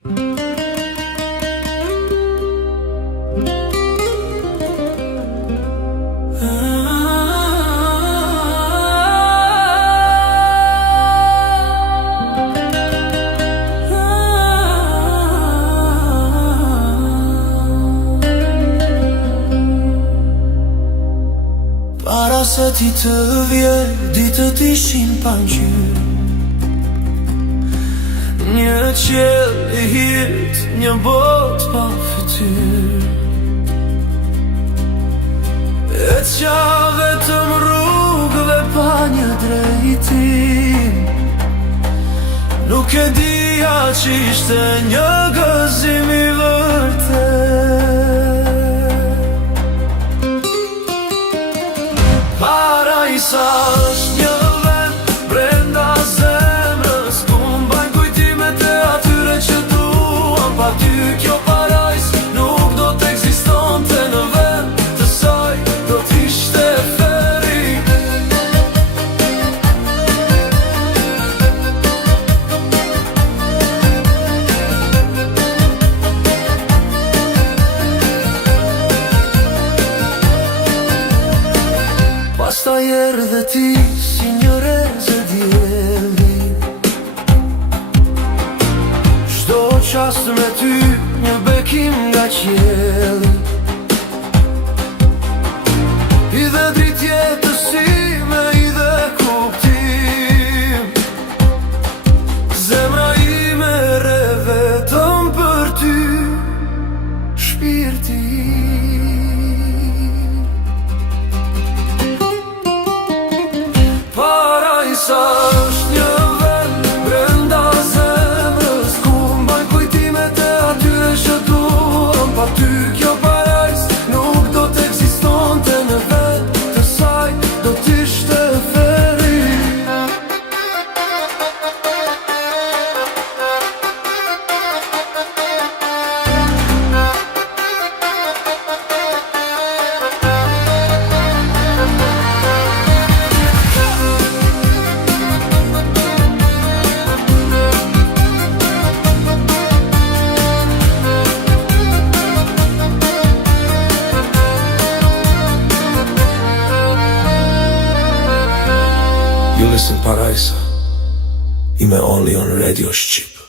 Para se ti të vjen, ditët ishin pa ngjyrë. Një qiell I hirt, një botë pa fytyrë. E qa vetëm rrugë dhe pa një drejtim. Nuk e dija që ishte një gëzim I vërtet. Parajsa është një vend brenda zemrës, ku mbajnë kujtimet e atyre që duam. Pa ty kjo parajs nuk do t'ekzistonte në vend të saj, do t'ishte feri. Pastaj erdhe ti si një rezë dielli. Çdo qast me ty një bekim nga qielli. I dhe dritë jetësime, I dhe kuptim. Zemra ime re vetëm për ty, shpirti. Parajsa është një vend brenda zemrës, ku mbajnë kujtimet e atyre që duam. Pa ty kjo parajs nuk do t'ekzistonte në vend të saj, do t'ishte feri. You listen Parajsa, ime only on Radio Shqip.